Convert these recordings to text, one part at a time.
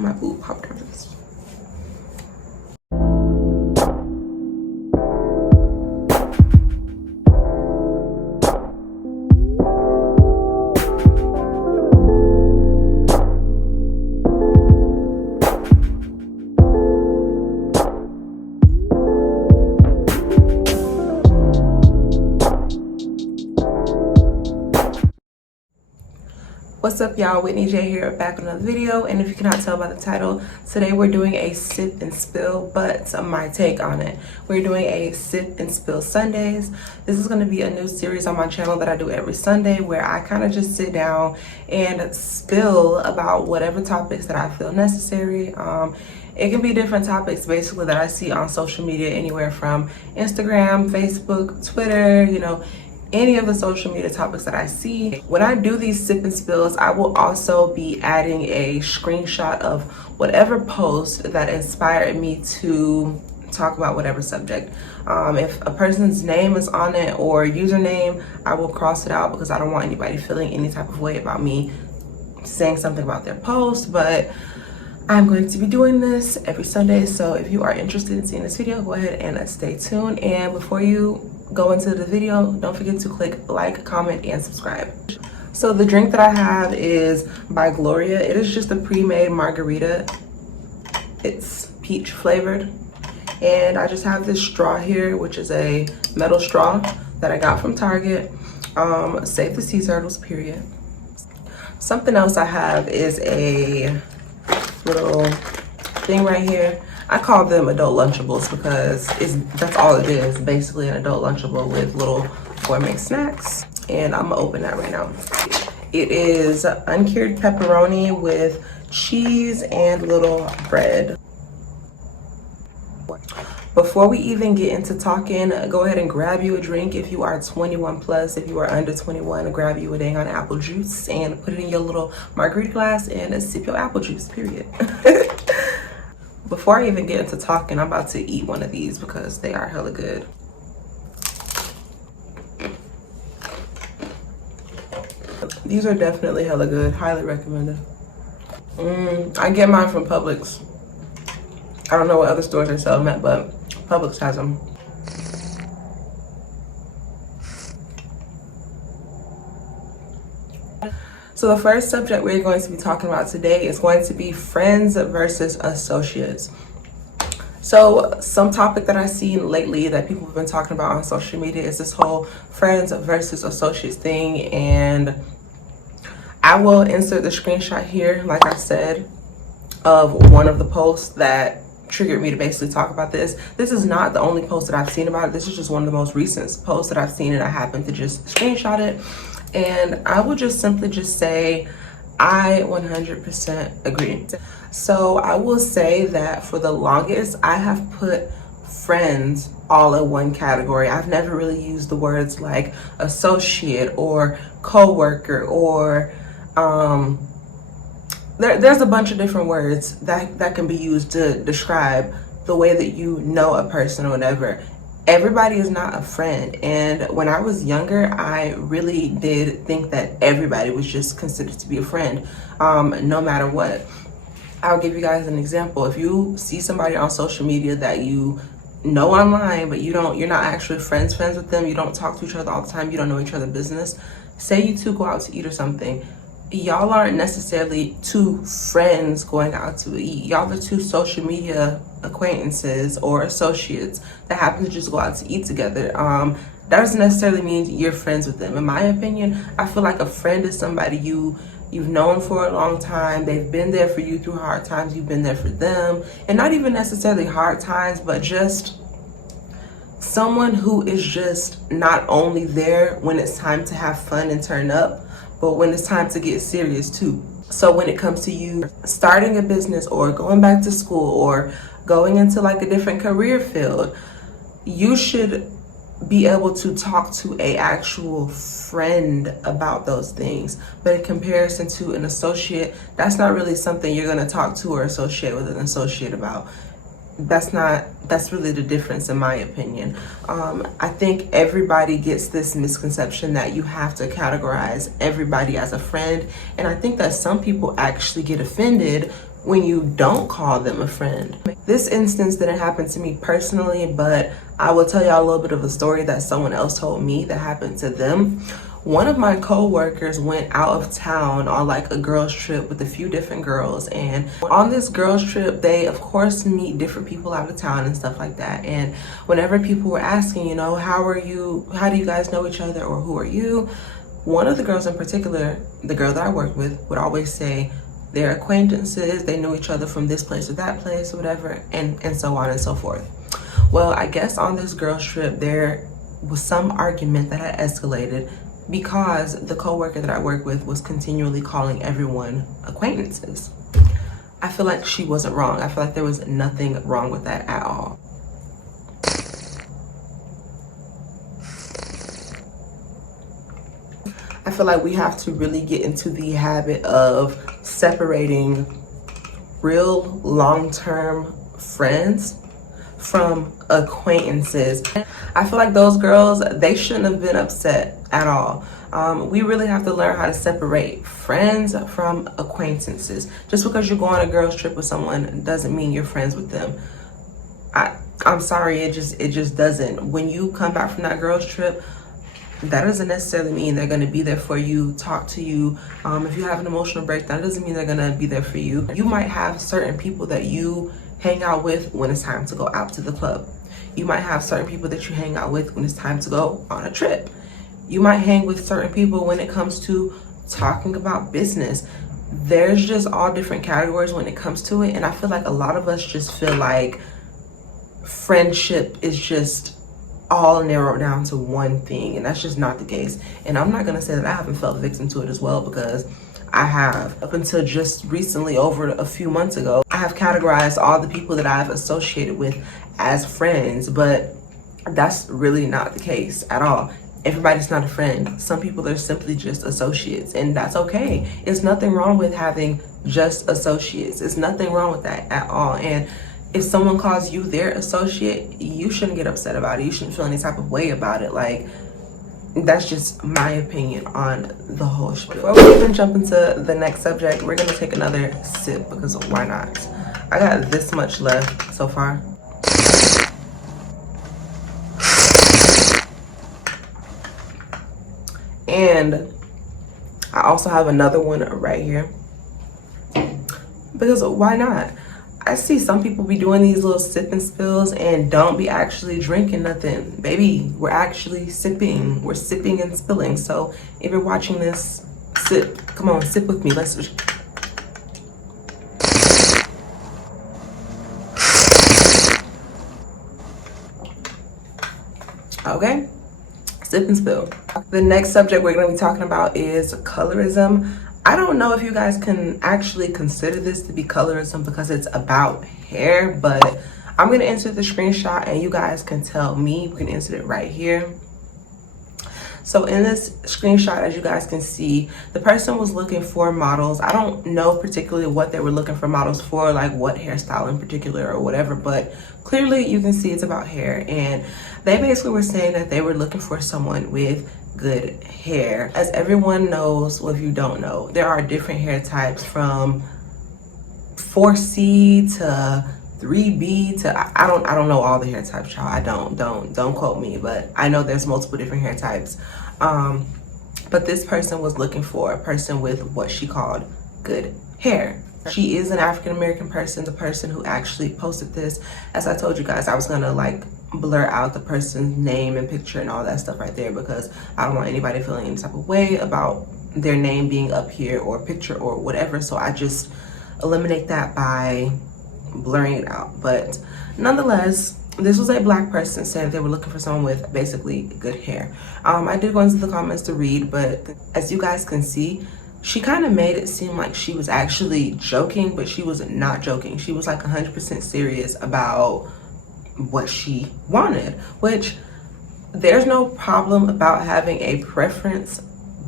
My boob popped out of this. What's up, y'all? Whitney Jayy here, back with another video. And if you cannot tell by the title, today we're doing a sip and spill, but my take on it. We're doing a sip and spill Sundays. This is going to be a new series on my channel that I do every Sunday, where I kind of just sit down and spill about whatever topics that I feel necessary. It can be different topics basically that I see on social media, anywhere from Instagram, Facebook, Twitter, you know, any of the social media topics that I see. When I do these sip and spills, I will also be adding a screenshot of whatever post that inspired me to talk about whatever subject. If a person's name is on it or username, I will cross it out because I don't want anybody feeling any type of way about me saying something about their post. But I'm going to be doing this every Sunday, so if you are interested in seeing this video, go ahead and stay tuned. And before you go into the video, don't forget to click like, comment, and subscribe. So the drink that I have is by Gloria. It is just a pre-made margarita. It's peach flavored. And I just have this straw here, which is a metal straw that I got from Target. Save the sea turtles, period. Something else I have is a little thing right here. I call them adult Lunchables because that's all it is, basically an adult Lunchable with little gourmet snacks. And I'm gonna open that right now. It is uncured pepperoni with cheese and little bread. Before we even get into talking, go ahead and grab you a drink if you are 21 plus. If you are under 21, grab you a dang on apple juice and put it in your little margarita glass and sip your apple juice, period. Before I even get into talking, I'm about to eat one of these because they are hella good. These are definitely hella good, highly recommended. I get mine from Publix. I don't know what other stores they sell them at, but Publix has them. So the first subject we're going to be talking about today is going to be friends versus associates. So some topic that I've seen lately that people have been talking about on social media is this whole friends versus associates thing. And I will insert the screenshot here, like I said, of one of the posts that triggered me to basically talk about this. This is not the only post that I've seen about it. This is just one of the most recent posts that I've seen, and I happened to just screenshot it. And I will just simply just say, I 100% agree. So I will say that for the longest, I have put friends all in one category. I've never really used the words like associate or co-worker or there's a bunch of different words that can be used to describe the way that you know a person or whatever. Everybody is not a friend. And when I was younger, I really did think that everybody was just considered to be a friend, no matter what. I'll give you guys an example. If you see somebody on social media that you know online, but you're not actually friends with them, you don't talk to each other all the time, you don't know each other's business, say you two go out to eat or something, y'all aren't necessarily two friends going out to eat. Y'all are two social media acquaintances or associates that happen to just go out to eat together. That doesn't necessarily mean you're friends with them. In my opinion, I feel like a friend is somebody you've known for a long time. They've been there for you through hard times. You've been there for them. And not even necessarily hard times, but just someone who is just not only there when it's time to have fun and turn up, but when it's time to get serious too. So when it comes to you starting a business or going back to school or going into like a different career field, you should be able to talk to a actual friend about those things. But in comparison to an associate, that's not really something you're gonna talk to or associate with an associate about. That's really the difference in my opinion. I think everybody gets this misconception that you have to categorize everybody as a friend. And I think that some people actually get offended when you don't call them a friend. This instance didn't happen to me personally, but I will tell y'all a little bit of a story that someone else told me that happened to them. One of my co-workers went out of town on like a girls trip with a few different girls, and on this girls trip they of course meet different people out of town and stuff like that. And whenever people were asking, you know, how do you guys know each other, or who are you, one of the girls in particular, the girl that I worked with, would always say they're acquaintances, they knew each other from this place or that place or whatever, and so on and so forth. Well, I guess on this girls trip there was some argument that had escalated because the co-worker that I work with was continually calling everyone acquaintances. I feel like she wasn't wrong. I feel like there was nothing wrong with that at all. I feel like we have to really get into the habit of separating real long-term friends from acquaintances. I feel like those girls, they shouldn't have been upset at all. We really have to learn how to separate friends from acquaintances. Just because you go on a girls trip with someone doesn't mean you're friends with them. I'm sorry, it just doesn't. When you come back from that girls trip, that doesn't necessarily mean they're going to be there for you, talk to you. If you have an emotional breakdown, it doesn't mean they're going to be there for you. You might have certain people that you hang out with when it's time to go out to the club. You might have certain people that you hang out with when it's time to go on a trip. You might hang with certain people when it comes to talking about business. There's just all different categories when it comes to it. And I feel like a lot of us just feel like friendship is just all narrowed down to one thing, and that's just not the case. And I'm not gonna say that I haven't felt victim to it as well, because I have. Up until just recently, over a few months ago, I have categorized all the people that I've associated with as friends, but that's really not the case at all. Everybody's not a friend. Some people are simply just associates, and that's okay. There's nothing wrong with having just associates. There's nothing wrong with that at all. And if someone calls you their associate, you shouldn't get upset about it. You shouldn't feel any type of way about it. Like, that's just my opinion on the whole spiel. Before we even jump into the next subject, we're gonna take another sip, because why not? I got this much left so far. And I also have another one right here, because why not? I see some people be doing these little sip and spills and don't be actually drinking nothing. Baby, we're actually sipping. We're sipping and spilling. So if you're watching this, sip. Come on, sip with me. Let's just... Okay, sip and spill. The next subject we're going to be talking about is colorism. I don't know if you guys can actually consider this to be colorism because it's about hair, but I'm going to insert the screenshot and you guys can tell me. We can insert it right here. So in this screenshot, as you guys can see, the person was looking for models. I don't know particularly what they were looking for models for, like what hairstyle in particular or whatever, but clearly you can see it's about hair. And they basically were saying that they were looking for someone with good hair. As everyone knows, well, if you don't know, there are different hair types from 4C to 3B to I don't know all the hair types, y'all. I don't quote me, but I know there's multiple different hair types. But this person was looking for a person with what she called good hair. She is an African American person, the person who actually posted this. As I told you guys, I was gonna like blur out the person's name and picture and all that stuff right there, because I don't want anybody feeling any type of way about their name being up here or picture or whatever. So I just eliminate that by blurring it out. But nonetheless, this was a black person saying they were looking for someone with basically good hair. I did go into the comments to read, but as you guys can see, she kind of made it seem like she was actually joking, but she was not joking. She was like 100% serious about what she wanted, which there's no problem about having a preference,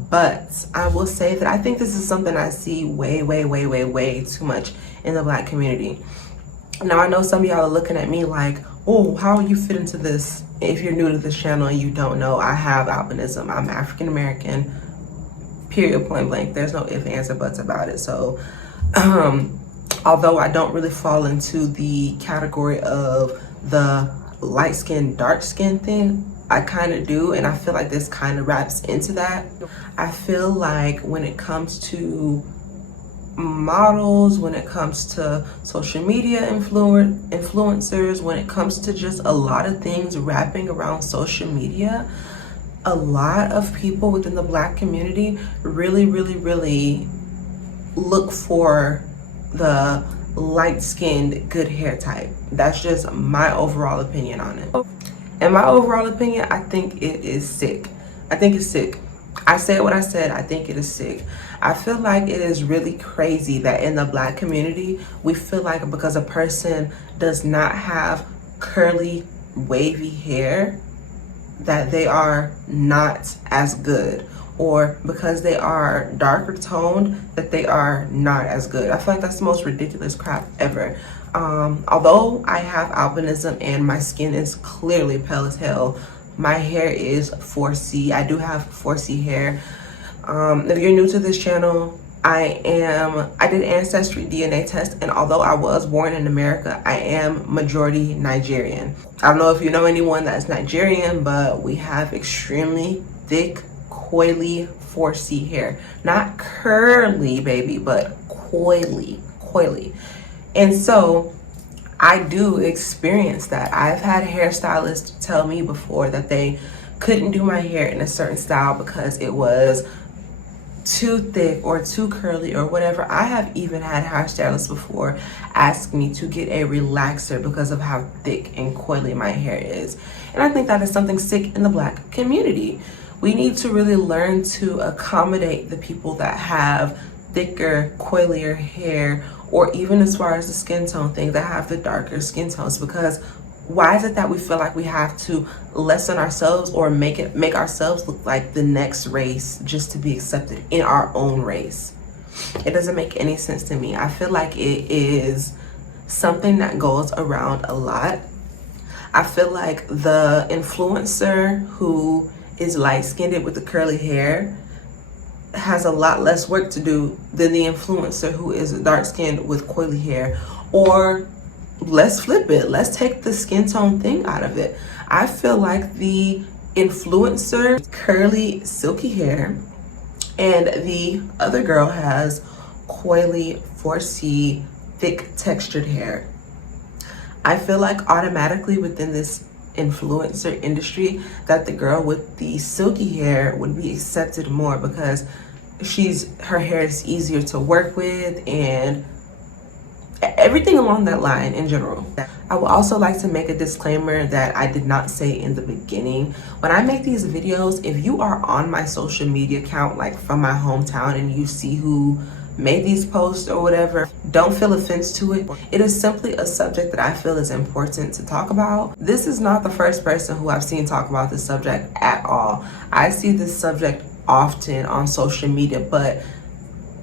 but I will say that I think this is something I see way too much in the black community. Now, I know some of y'all are looking at me like, oh, how you fit into this? If you're new to this channel and you don't know, I have albinism. I'm African American, period, point blank. There's no ifs, ands, or buts about it. So although I don't really fall into the category of the light skin, dark skin thing, I kind of do, and I feel like this kind of wraps into that. I feel like when it comes to models, when it comes to social media influencers, when it comes to just a lot of things wrapping around social media, a lot of people within the Black community really look for the light-skinned good hair type. That's just my overall opinion on it. In my overall opinion, I think it is sick. I think it's sick. I said what I said. I think it is sick. I feel like it is really crazy that in the Black community, we feel like because a person does not have curly, wavy hair, that they are not as good, or because they are darker toned, that they are not as good. I feel like that's the most ridiculous crap ever. Although I have albinism and my skin is clearly pale as hell, my hair is 4C. I do have 4C hair. If you're new to this channel, I did ancestry DNA test, and although I was born in America, I am majority Nigerian. I don't know if you know anyone that's Nigerian, but we have extremely thick, coily 4C hair. Not curly, baby, but coily. And so I do experience that. I've had hairstylists tell me before that they couldn't do my hair in a certain style because it was too thick or too curly or whatever. I have even had hairstylists before ask me to get a relaxer because of how thick and coily my hair is. And I think that is something sick in the Black community. We need to really learn to accommodate the people that have thicker, coilier hair, or even as far as the skin tone thing, that have the darker skin tones. Because why is it that we feel like we have to lessen ourselves or make ourselves look like the next race just to be accepted in our own race? It doesn't make any sense to me. I feel like it is something that goes around a lot. I feel like the influencer who is light-skinned with the curly hair has a lot less work to do than the influencer who is dark-skinned with coily hair. Or let's flip it. Let's take the skin tone thing out of it. I feel like the influencer curly, silky hair, and the other girl has coily, 4C, thick textured hair. I feel like automatically within this influencer industry that the girl with the silky hair would be accepted more because her hair is easier to work with and everything along that line in general. I would also like to make a disclaimer that I did not say in the beginning. When I make these videos, if you are on my social media account, like from my hometown, and you see who made these posts or whatever, don't feel offense to it. It is simply a subject that I feel is important to talk about. This is not the first person who I've seen talk about this subject at all. I see this subject often on social media, but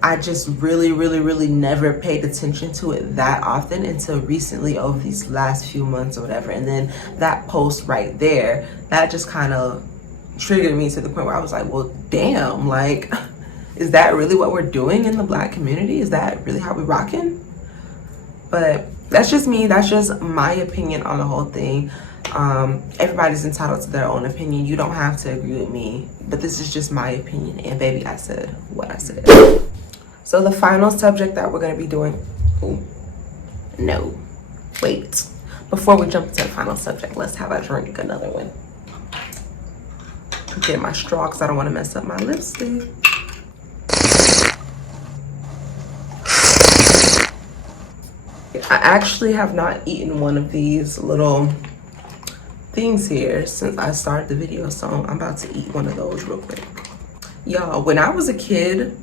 I just really never paid attention to it that often until recently, over these last few months or whatever. And then that post right there, that just kind of triggered me to the point where I was like, well, damn, like, is that really what we're doing in the Black community? Is that really how we rocking? But that's just me. That's just my opinion on the whole thing. Everybody's entitled to their own opinion. You don't have to agree with me, but this is just my opinion. And baby, I said what I said. So the final subject that we're going to be doing, wait. Before we jump into the final subject, let's have a drink, another one. Get my straw because I don't want to mess up my lipstick. I actually have not eaten one of these little things here since I started the video, so I'm about to eat one of those real quick. Y'all, when I was a kid,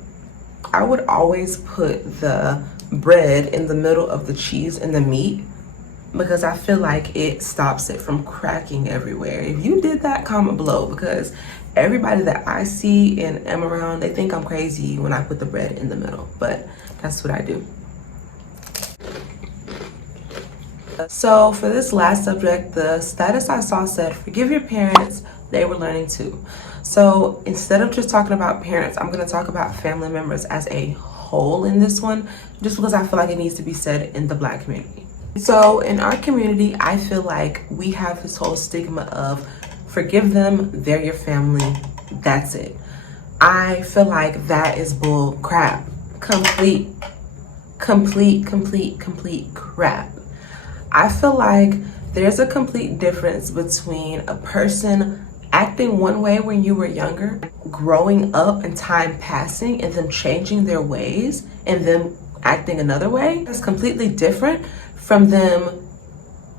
I would always put the bread in the middle of the cheese and the meat because I feel like it stops it from cracking everywhere. If you did that, comment below, because everybody that I see and am around, they think I'm crazy when I put the bread in the middle, but that's what I do. So for this last subject, the status I saw said, forgive your parents, they were learning too. So instead of just talking about parents, I'm going to talk about family members as a whole in this one, just because I feel like it needs to be said in the Black community. So in our community, I feel like we have this whole stigma of forgive them, they're your family, that's it. I feel like that is bull crap. Complete crap. I feel like there's a complete difference between a person acting one way when you were younger, growing up and time passing and them changing their ways and them acting another way. That's completely different from them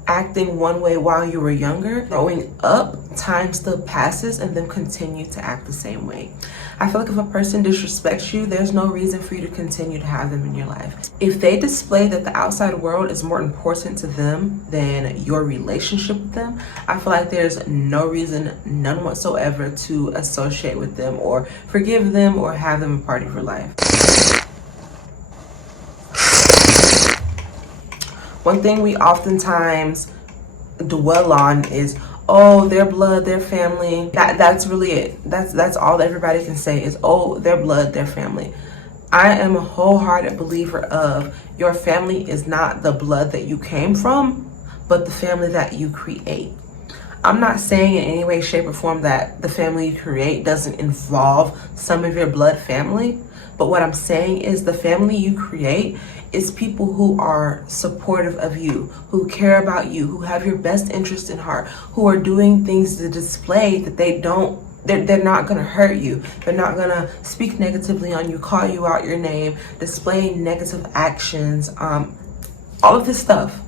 acting one way while you were younger, growing up, time still passes, and then continue to act the same way. I feel like if a person disrespects you, there's no reason for you to continue to have them in your life. If they display that the outside world is more important to them than your relationship with them, I feel like there's no reason, none whatsoever, to associate with them or forgive them or have them a part of your life. One thing we oftentimes dwell on is, oh, their blood, their family. That's really it. That's all everybody can say is, oh, their blood, their family. I am a wholehearted believer of your family is not the blood that you came from, but the family that you create. I'm not saying in any way, shape, or form that the family you create doesn't involve some of your blood family. But what I'm saying is the family you create is people who are supportive of you, who care about you, who have your best interest in heart, who are doing things to display that they're not gonna hurt you. They're not gonna speak negatively on you, call you out your name, display negative actions, all of this stuff.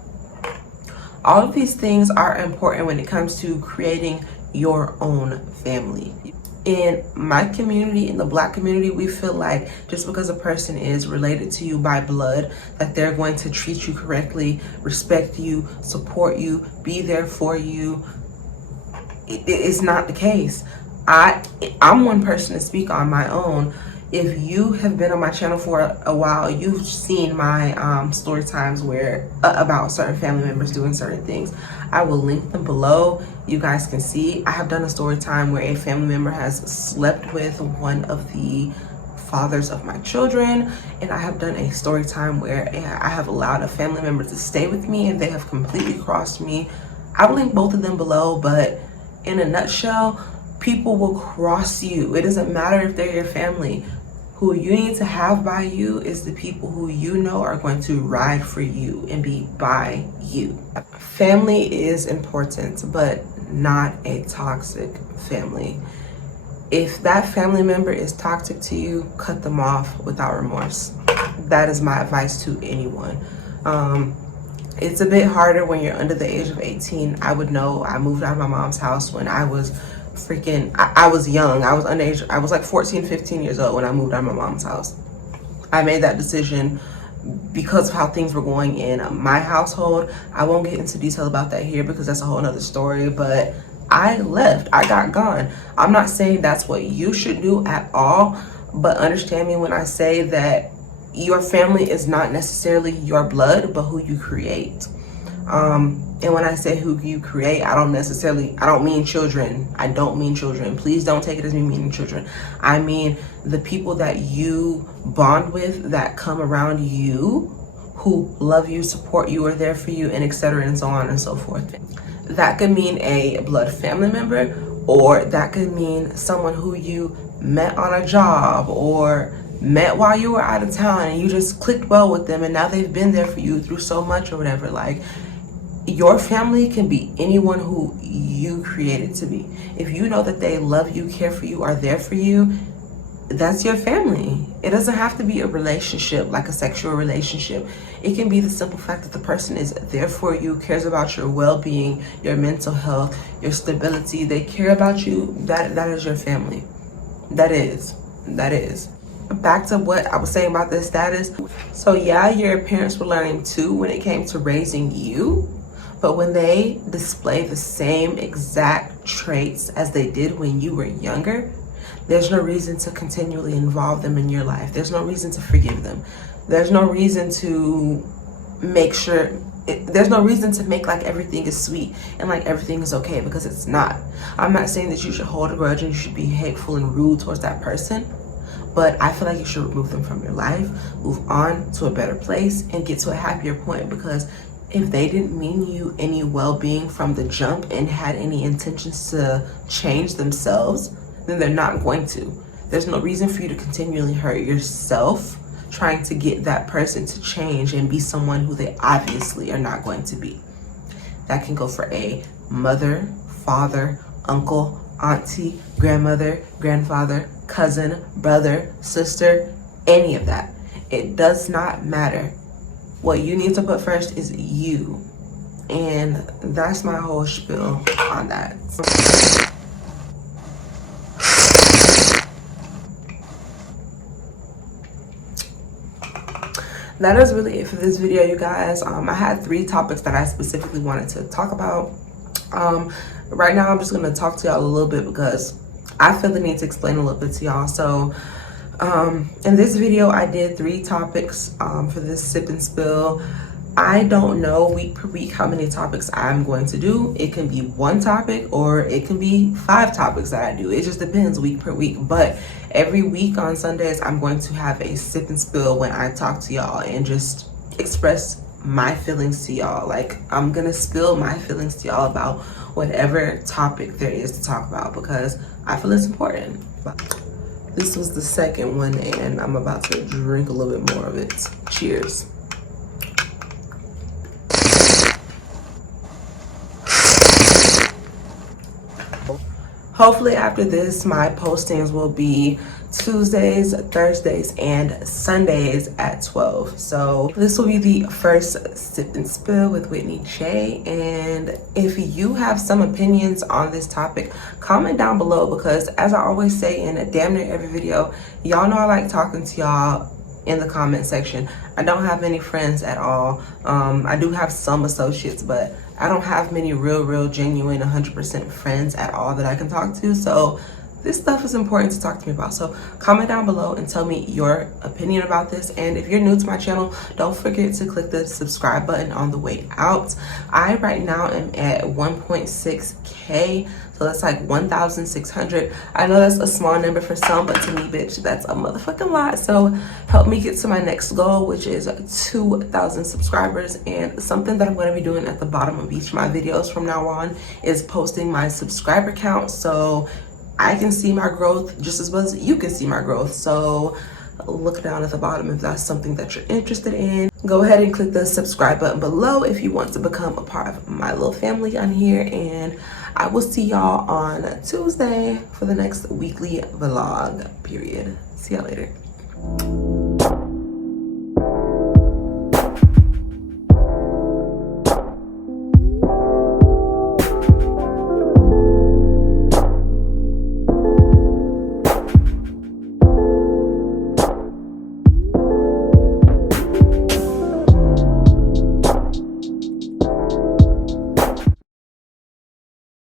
All of these things are important when it comes to creating your own family. In my community, in the Black community, we feel like just because a person is related to you by blood, that they're going to treat you correctly, respect you, support you, be there for you. It's not the case. I'm one person to speak on my own. If you have been on my channel for a while, you've seen my story times where about certain family members doing certain things. I will link them below. You guys can see. I have done a story time where a family member has slept with one of the fathers of my children, and I have done a story time where I have allowed a family member to stay with me and they have completely crossed me. I will link both of them below, but in a nutshell, people will cross you. It doesn't matter if they're your family. Who you need to have by you is the people who you know are going to ride for you and be by you. Family is important, but not a toxic family. If that family member is toxic to you, cut them off without remorse. That is my advice to anyone. It's a bit harder when you're under the age of 18. I would know. I moved out of my mom's house when I was I was young. I was underage. I was like 14, 15 years old when I moved out of my mom's house. I made that decision because of how things were going in my household. I won't get into detail about that here because that's a whole nother story, but I left. I got gone. I'm not saying that's what you should do at all, but understand me when I say that your family is not necessarily your blood, but who you create. And when I say who you create, I don't mean children. I don't mean children. Please don't take it as me meaning children. I mean the people that you bond with, that come around you, who love you, support you, are there for you, and etc. and so on and so forth. That could mean a blood family member, or that could mean someone who you met on a job or met while you were out of town and you just clicked well with them and now they've been there for you through so much or whatever. Like, your family can be anyone who you create it to be. If you know that they love you, care for you, are there for you, that's your family. It doesn't have to be a relationship, like a sexual relationship. It can be the simple fact that the person is there for you, cares about your well-being, your mental health, your stability. They care about you. That is your family. That is. Back to what I was saying about the status. So yeah, your parents were learning too when it came to raising you. But when they display the same exact traits as they did when you were younger, there's no reason to continually involve them in your life. There's no reason to forgive them. There's no reason to there's no reason to make like everything is sweet and like everything is okay, because it's not. I'm not saying that you should hold a grudge and you should be hateful and rude towards that person, but I feel like you should remove them from your life, move on to a better place, and get to a happier point. Because if they didn't mean you any well-being from the jump and had any intentions to change themselves, then they're not going to. There's no reason for you to continually hurt yourself trying to get that person to change and be someone who they obviously are not going to be. That can go for a mother, father, uncle, auntie, grandmother, grandfather, cousin, brother, sister, any of that. It does not matter. What you need to put first is you. And that's my whole spiel on that. That is really it for this video, you guys. I had 3 topics that I specifically wanted to talk about. Right now I'm just going to talk to y'all a little bit because I feel the need to explain a little bit to y'all. So in this video I did 3 topics for this sip and spill. I don't know week per week how many topics I'm going to do. It can be 1 topic or it can be 5 topics that I do. It just depends week per week. But every week on Sundays, I'm going to have a sip and spill when I talk to y'all and just express my feelings to y'all. Like, I'm gonna spill my feelings to y'all about whatever topic there is to talk about because I feel it's important. This was the second one and I'm about to drink a little bit more of it. Cheers. Hopefully after this, my postings will be Tuesdays, Thursdays, and Sundays at 12. So this will be the first sip and spill with Whitney Jayy. And if you have some opinions on this topic, comment down below because as I always say in damn near every video, y'all know I like talking to y'all in the comment section. I don't have many friends at all. I do have some associates, but I don't have many real genuine 100% friends at all that I can talk to. So this stuff is important to talk to me about. So comment down below and tell me your opinion about this. And if you're new to my channel, don't forget to click the subscribe button on the way out. I right now am at 1.6K. So that's like 1,600. I know that's a small number for some, but to me, bitch, that's a motherfucking lot. So help me get to my next goal, which is 2,000 subscribers. And something that I'm going to be doing at the bottom of each of my videos from now on is posting my subscriber count so I can see my growth just as well as you can see my growth. So look down at the bottom if that's something that you're interested in. Go ahead and click the subscribe button below if you want to become a part of my little family on here. And I will see y'all on Tuesday for the next weekly vlog, period. See y'all later.